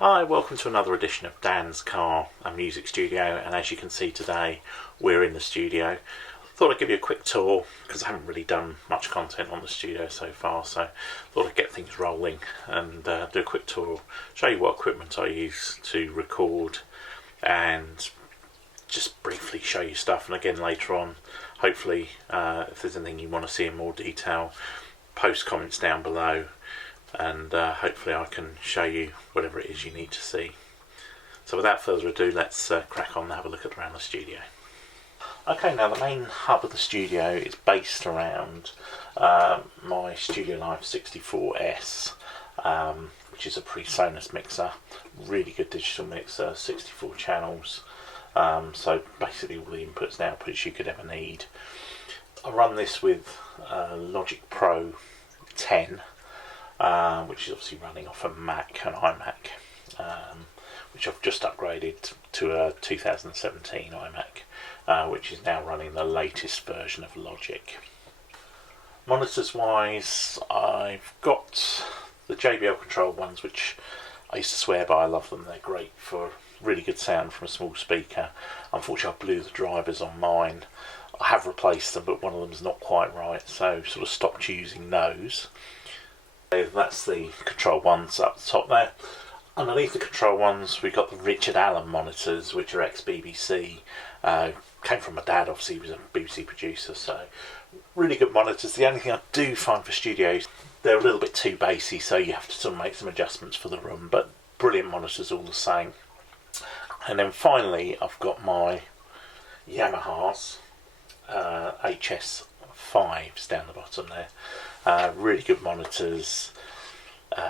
Hi, welcome to another edition of Dan's Car and Music Studio, and as you can see today we're in the studio. Thought I'd give you a quick tour because I haven't really done much content on the studio so far, so thought I'd get things rolling and do a quick tour, show you what equipment I use to record and just briefly show you stuff. And again later on, hopefully if there's anything you want to see in more detail, post comments down below and hopefully I can show you whatever it is you need to see. So without further ado, let's crack on and have a look around the studio. Okay, now the main hub of the studio is based around my Studio Live 64S, which is a Presonus mixer, really good digital mixer, 64 channels, so basically all the inputs and outputs you could ever need. I run this with Logic Pro 10, which is obviously running off a Mac, an iMac, which I've just upgraded to a 2017 iMac, which is now running the latest version of Logic. Monitors wise, I've got the JBL controlled ones, which I used to swear by. I love them, they're great for really good sound from a small speaker. Unfortunately I blew the drivers on mine. I have replaced them, but one of them's not quite right, so sort of stopped using those. That's the control ones up the top there. Underneath the control ones we've got the Richard Allen monitors, which are ex-BBC. Came from my dad, obviously he was a BBC producer, so really good monitors. The only thing I do find for studios, they're a little bit too bassy, so you have to sort of make some adjustments for the room, but brilliant monitors all the same. And then finally I've got my Yamaha's HS5s down the bottom there. Really good monitors,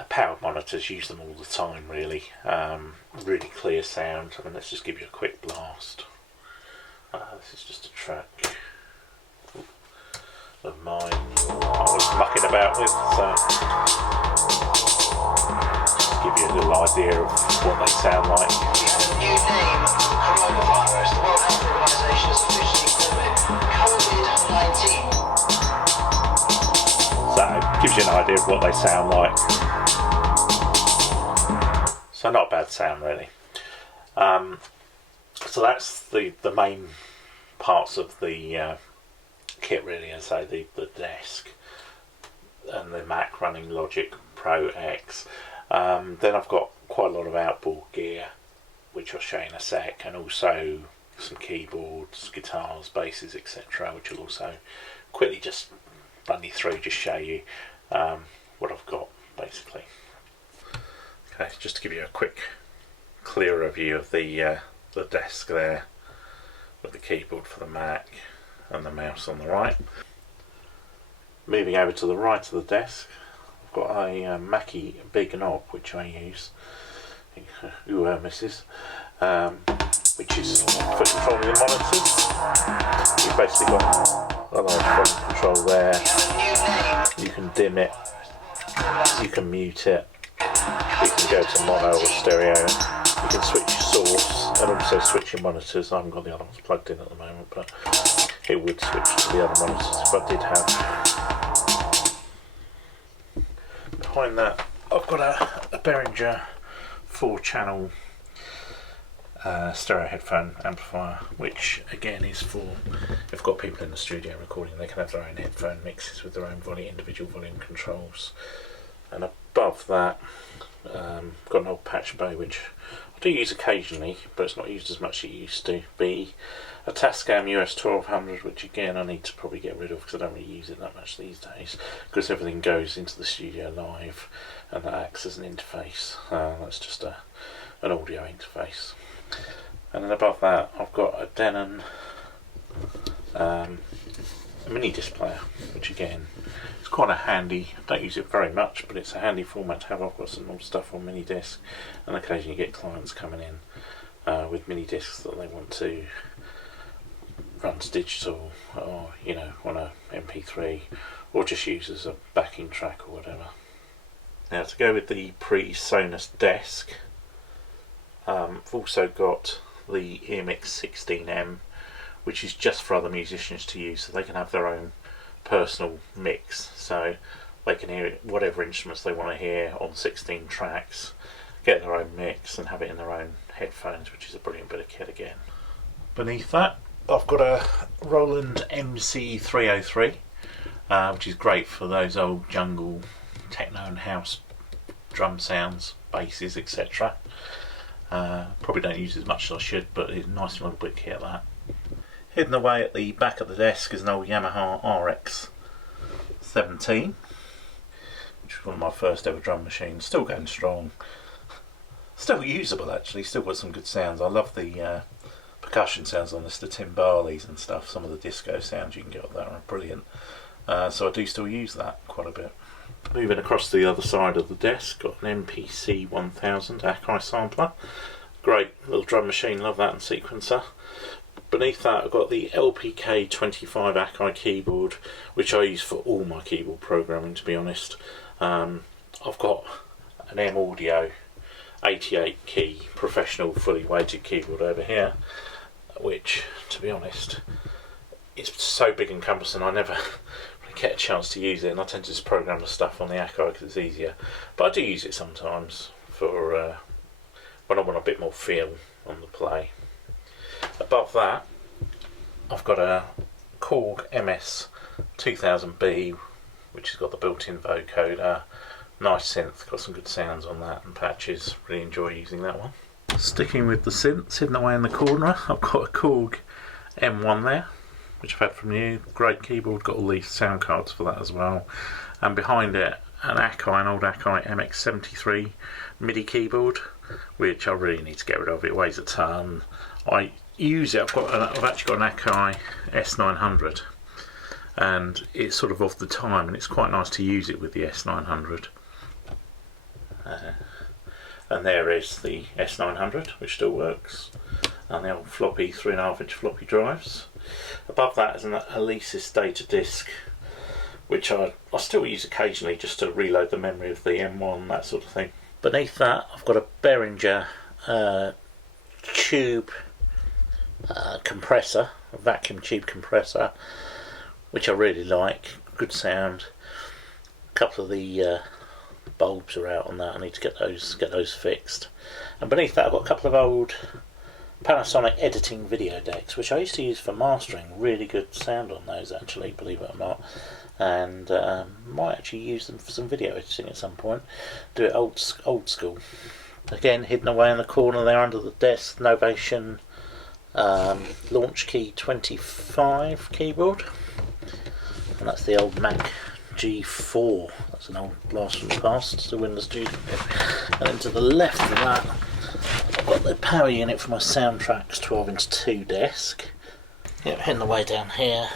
powered monitors, use them all the time really. Really clear sound. I mean, let's just give you a quick blast. This is just a track of mine I was mucking about with, so just give you a little idea of what they sound like. We have a new name, coronavirus. The World Health Organization has officially called it COVID-19. So it gives you an idea of what they sound like. So not a bad sound really. So that's the main parts of the kit really, as I say, the desk and the Mac running Logic Pro X. Then I've got quite a lot of outboard gear, which I'll show you in a sec, and also some keyboards, guitars, basses, etc., which will also quickly just run you through, just show you what I've got basically. Okay, just to give you a quick clearer view of the desk there, with the keyboard for the Mac and the mouse on the right. Moving over to the right of the desk, I've got a Mackie big knob which I use, misses, which is for controlling the monitors. You've basically got a large volume control there. You can dim it, you can mute it, you can go to mono or stereo, you can switch your source and also switch your monitors. I haven't got the other ones plugged in at the moment, but it would switch to the other monitors if I did have. Behind that I've got a Behringer 4-channel stereo headphone amplifier, which again is for, if I've got people in the studio recording, they can have their own headphone mixes with their own individual volume controls. And above that got an old patch bay which I do use occasionally, but it's not used as much as it used to be. A Tascam US 1200, which again I need to probably get rid of because I don't really use it that much these days, because everything goes into the Studio Live and that acts as an interface. That's just an audio interface. And then above that I've got a Denon mini disc player, which again is quite a handy, I don't use it very much, but it's a handy format to have. I've got some old stuff on mini disc, and occasionally you get clients coming in with mini discs that they want to run to digital, or on a MP3, or just use as a backing track or whatever. Now to go with the Presonus desk, I've also got the EarMix 16M, which is just for other musicians to use, so they can have their own personal mix, so they can hear whatever instruments they want to hear on 16 tracks. get their own mix and have it in their own headphones, which is a brilliant bit of kit again. Beneath that, I've got a Roland MC303, which is great for those old jungle techno and house drum sounds, basses, etc. Probably don't use it as much as I should, but it's a nice little bit of kit, that. Hidden away at the back of the desk is an old Yamaha RX 17, which was one of my first ever drum machines. Still going strong, still usable actually, still got some good sounds. I love the percussion sounds on this, the timbales and stuff. Some of the disco sounds you can get off that are brilliant, so I do still use that quite a bit. Moving across to the other side of the desk, got an MPC 1000 Akai sampler, great little drum machine, love that, and sequencer. Beneath that I've got the LPK 25 Akai keyboard, which I use for all my keyboard programming, to be honest. I've got an M Audio 88 key professional fully weighted keyboard over here, which, to be honest, it's so big and cumbersome I never really get a chance to use it, and I tend to just program the stuff on the Akai because it's easier. But I do use it sometimes for when I want a bit more feel on the play. Above that I've got a Korg MS 2000B, which has got the built-in vocoder, nice synth, got some good sounds on that and patches, really enjoy using that one. Sticking with the synths, hidden away in the corner, I've got a Korg M1 there, which I've had from you, great keyboard, got all these sound cards for that as well, and behind it an old Akai MX73 MIDI keyboard, which I really need to get rid of. It weighs a ton. I use it, I've actually got an Akai S900, and it's sort of off the time, and it's quite nice to use it with the S900. And there is the S900, which still works, and the old floppy 3.5-inch floppy drives. Above that is an Alesis data disc, which I still use occasionally just to reload the memory of the M1, that sort of thing. Beneath that I've got a Behringer tube compressor, a vacuum tube compressor, which I really like, good sound. A couple of the bulbs are out on that, I need to get those fixed. And beneath that I've got a couple of old Panasonic editing video decks, which I used to use for mastering. Really good sound on those actually, believe it or not, and might actually use them for some video editing at some point. Do it old school. Again, hidden away in the corner there under the desk, Novation Launch Key 25 keyboard, and that's the old Mac G4. That's an old blast from the past, still in the studio. And then to the left of that I've got the power unit for my Soundtracks 12-inch 2 desk. Yep, hidden away down here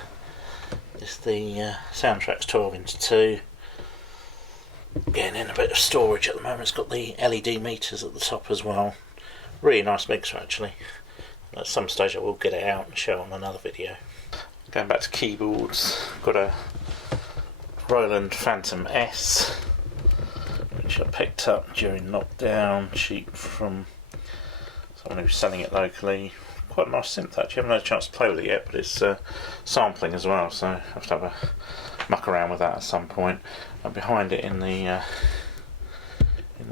is the Soundtracks 12-inch 2. Getting in a bit of storage at the moment. It's got the LED meters at the top as well. Really nice mixer actually. At some stage I will get it out and show on another video. Going back to keyboards, I've got a Roland Phantom S, which I picked up during lockdown, cheap from someone who's selling it locally. Quite a nice synth actually, I haven't had a chance to play with it yet, but it's sampling as well, so I have to have a muck around with that at some point. And behind it in the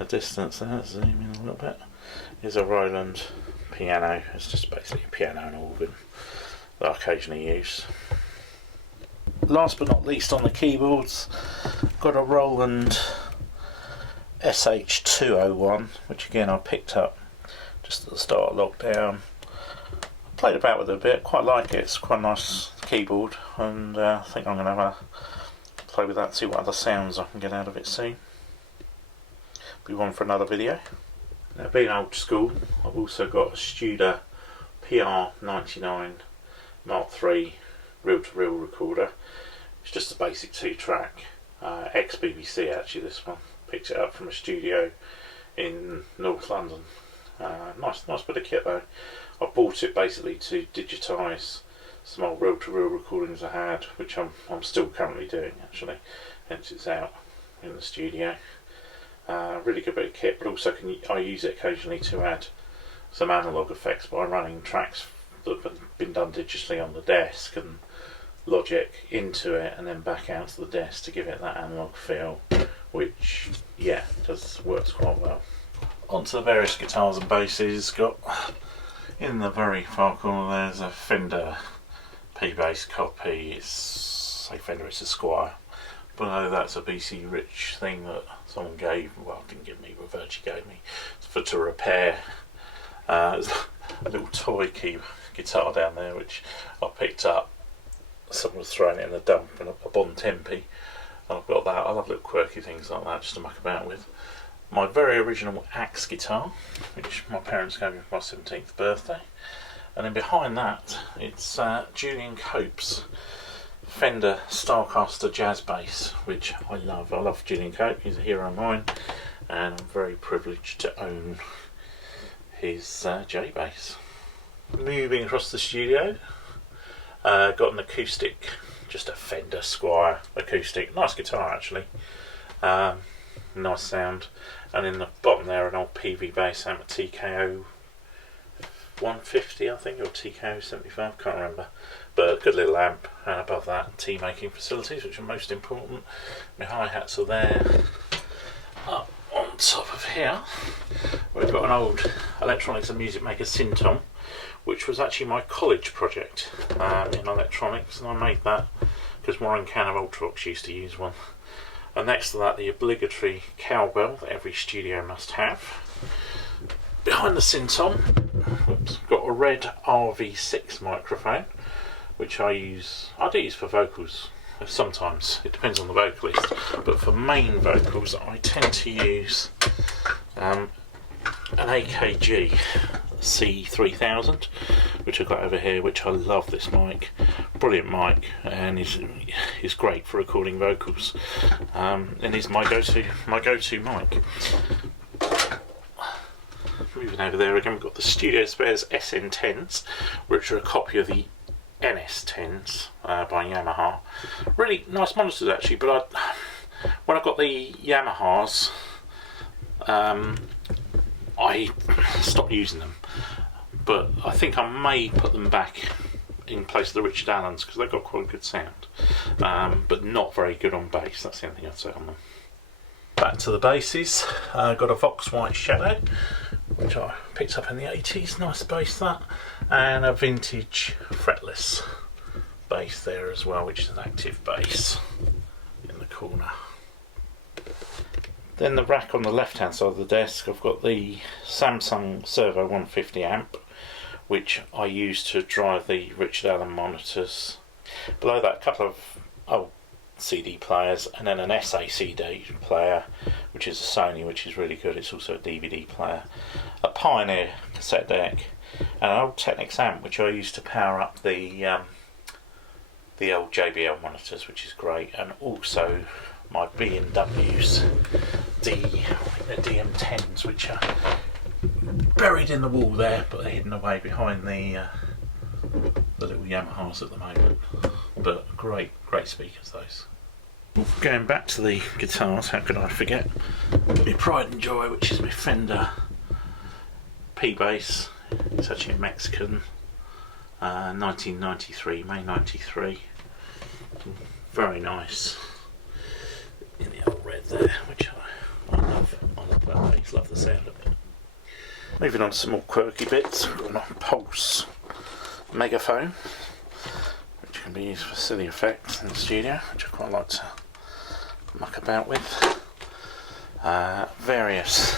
distance there, zoom in a little bit, is a Roland piano. It's just basically a piano and organ that I occasionally use. Last but not least on the keyboards, got a Roland SH201, which again I picked up just at the start of lockdown. I played about with it a bit, quite like it, it's quite a nice keyboard, and I think I'm going to have a play with that, see what other sounds I can get out of it soon. Be one for another video. Now, being old school, I've also got a Studer PR99 Mark III reel-to-reel recorder. It's just a basic 2-track, ex-BBC actually this one. Picked it up from a studio in North London. Nice bit of kit though. I bought it basically to digitise some old reel-to-reel recordings I had, which I'm still currently doing actually, hence it's out in the studio. Really good bit of kit, but also I use it occasionally to add some analogue effects by running tracks that have been done digitally on the desk and Logic into it and then back out to the desk to give it that analogue feel, which works quite well. onto the various guitars and basses. Got in the very far corner there's a Fender P-bass copy. It's a Squire. Below that's a BC Rich thing that someone gave, well, didn't give me, but Virtue gave me to repair. There's a little toy key guitar down there which I picked up. Someone was throwing it in the dump and a Bon Tempi, and I've got that. I love little quirky things like that just to muck about with. My very original Axe guitar, which my parents gave me for my 17th birthday, and then behind that it's Julian Cope's Fender Starcaster jazz bass, which I love. I love Julian Cope, he's a hero of mine, and I'm very privileged to own his J bass. Moving across the studio, got an acoustic, just a Fender Squire acoustic, nice guitar actually, nice sound, and in the bottom there an old PV bass amp, a TKO 150 I think, or TKO 75, can't remember, but a good little amp, and above that tea making facilities, which are most important. My hi-hats are there. Up on top of here we've got an old electronics and music maker synth, which was actually my college project in electronics, and I made that because Warren Cann of Ultravox used to use one. And next to that, the obligatory cowbell that every studio must have. Behind the synth, got a red RV6 microphone, which I do use for vocals. Sometimes it depends on the vocalist, but for main vocals I tend to use an AKG C3000, which I've got over here, which I love. This mic, brilliant mic, and is great for recording vocals, and is my go-to mic. Moving over there again, we've got the Studio Spares SN10s, which are a copy of the NS10s by Yamaha. Really nice monitors actually, but when I got the Yamahas, I stopped using them, but I think I may put them back in place of the Richard Allens because they've got quite a good sound, but not very good on bass. That's the only thing I'd say on them. Back to the basses, got a Vox White Shadow, which I picked up in the 80s, nice bass that, and a vintage fretless bass there as well, which is an active bass in the corner. Then the rack on the left hand side of the desk, I've got the Samsung Servo 150 amp, which I use to drive the Richard Allen monitors. Below that, a couple of old CD players, and then an SACD player, which is a Sony, which is really good. It's also a DVD player, a Pioneer cassette deck, and an old Technics amp, which I use to power up the old JBL monitors, which is great, and also my B&W's DM10s, which are buried in the wall there, but they're hidden away behind the little Yamahas at the moment. But great speakers, those. Going back to the guitars, how could I forget my pride and joy, which is my Fender P-bass. It's actually a Mexican, 1993, May 93. Very nice. In the old red there, which I love. I love that bass, love the sound of it. Moving on to some more quirky bits, we've got a Pulse megaphone, which can be used for silly effects in the studio, which I quite like to muck about with. Various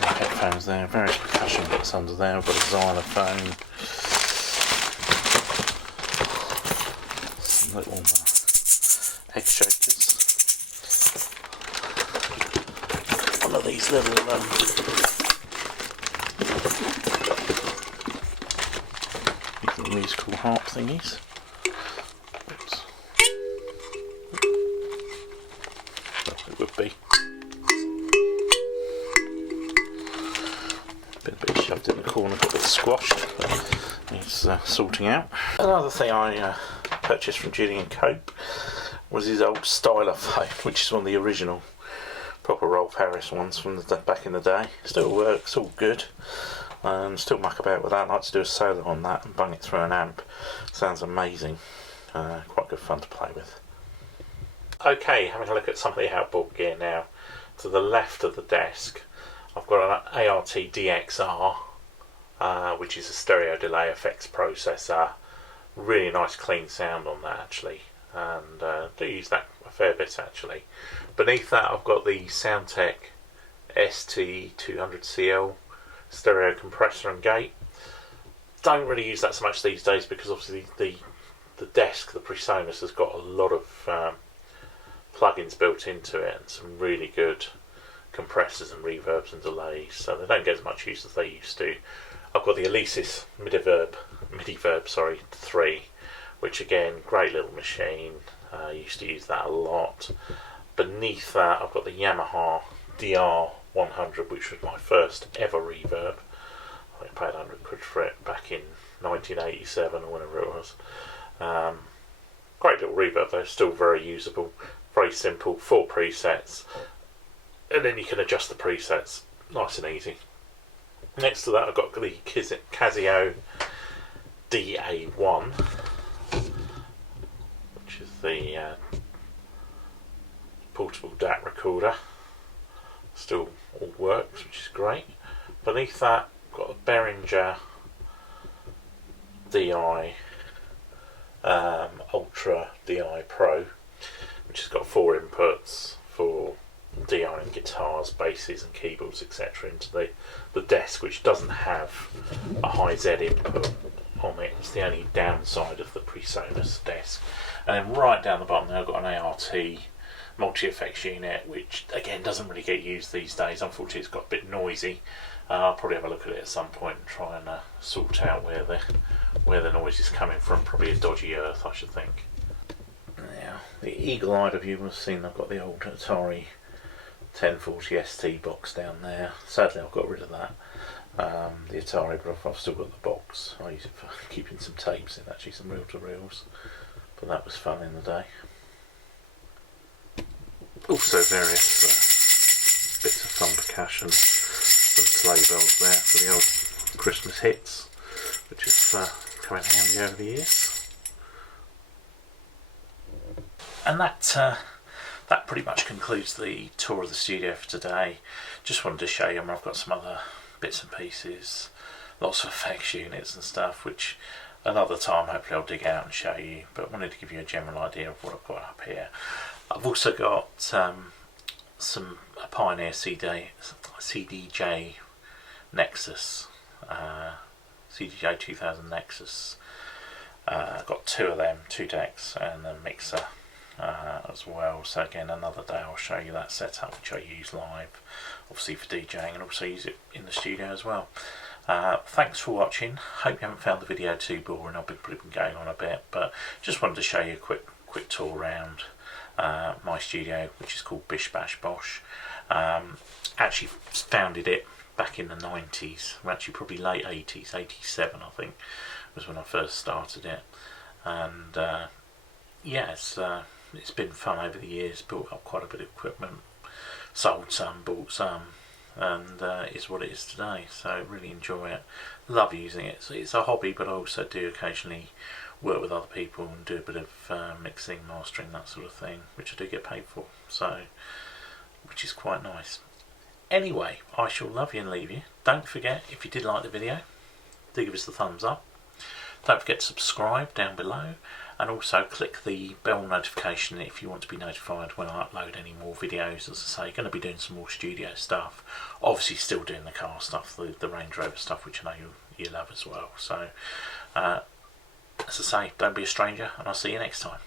headphones there, various percussion bits under there. I've got a xylophone, some little egg shakers, one of these little musical harp thingies. Oops. Well, it would be. Been a bit shoved in the corner, got a bit squashed, but needs sorting out. Another thing I purchased from Julian Cope was his old stylophone, which is one of the original proper Rolf Harris ones from back in the day. Still works, all good. Still muck about with that. I like to do a solo on that and bung it through an amp. Sounds amazing. Quite good fun to play with. Okay, having a look at some of the outboard gear now. To the left of the desk, I've got an ART DXR, which is a stereo delay effects processor. Really nice clean sound on that actually, and do use that a fair bit actually. Beneath that I've got the Soundtech ST200CL stereo compressor and gate. Don't really use that so much these days because obviously the desk, the Presonus, has got a lot of plugins built into it and some really good compressors and reverbs and delays, so they don't get as much use as they used to. I've got the Alesis MIDI-Verb 3, which again, great little machine. I used to use that a lot. Beneath that I've got the Yamaha DR100, which was my first ever reverb. I paid 100 quid for it back in 1987 or whenever it was. Great little reverb though, still very usable, very simple, 4 presets, and then you can adjust the presets nice and easy. Next to that I've got the Casio DA1, which is the portable DAT recorder. Still all works, which is great. Beneath that I've got a Behringer DI Ultra DI Pro, which has got 4 inputs for DI and guitars, basses and keyboards etc. into the desk, which doesn't have a high Z input on it. It's the only downside of the Presonus desk. And then right down the bottom there I've got an ART multi-effects unit, which again doesn't really get used these days. Unfortunately it's got a bit noisy. I'll probably have a look at it at some point and try and sort out where the noise is coming from. Probably a dodgy earth, I should think. Now, the eagle-eyed of you will have seen I've got the old Atari 1040 ST box down there. Sadly I've got rid of that. The Atari, but I've still got the box. I use it for keeping some tapes in, actually some reel-to-reels. But that was fun in the day. Also various bits of fun percussion, some sleigh bells there for the old Christmas hits, which has come in handy over the years. And that pretty much concludes the tour of the studio for today. Just wanted to show you, I've got some other bits and pieces, lots of effects units and stuff, which another time hopefully I'll dig out and show you, but I wanted to give you a general idea of what I've got up here. I've also got some Pioneer CDJ Nexus, CDJ 2000 Nexus. I've got 2 of them, 2 decks and a mixer as well. So again, another day I'll show you that setup, which I use live, obviously for DJing, and also use it in the studio as well. Thanks for watching. Hope you haven't found the video too boring. I've been going on a bit, but just wanted to show you a quick tour around my studio, which is called Bish Bash Bosh. Actually founded it back in the 90s, well, actually probably late 80s, 87 I think was when I first started it, and yeah, it's been fun over the years. Built up quite a bit of equipment, sold some, bought some, and is what it is today. So really enjoy it, love using it. So it's a hobby, but I also do occasionally work with other people and do a bit of mixing, mastering, that sort of thing, which I do get paid for, so which is quite nice. Anyway, I shall love you and leave you. Don't forget, if you did like the video, do give us the thumbs up. Don't forget to subscribe down below, and also click the bell notification if you want to be notified when I upload any more videos. As I say, going to be doing some more studio stuff, obviously still doing the car stuff, the Range Rover stuff, which I know you love as well. So as I say, don't be a stranger, and I'll see you next time.